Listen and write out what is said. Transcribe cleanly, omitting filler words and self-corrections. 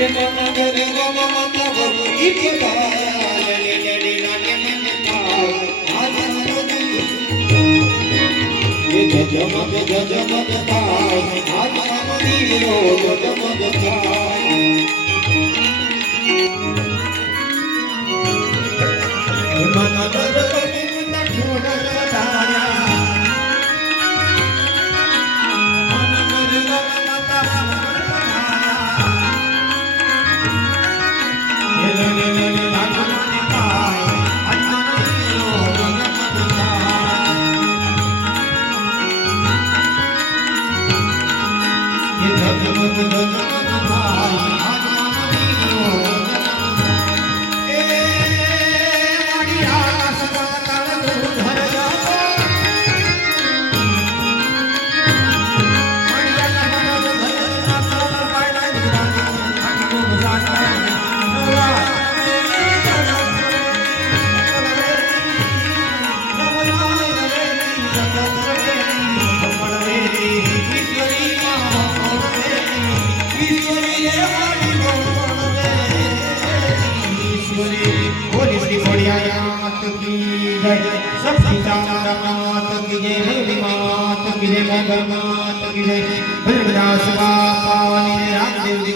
જગમગ જગમગ થાય આજ મંદિરો જગમગ થાય મન ગગડી નઠોડ તારા મન ગગડ માતા એલને નાગમને થાય આજ મંદિરો જગમગ થાય જગમગ જગમગ થાય આજ મંદિરો सब सीताराम की जय हे मात की जय मंगल मात की जय भजन दास बाबा रामदेव जी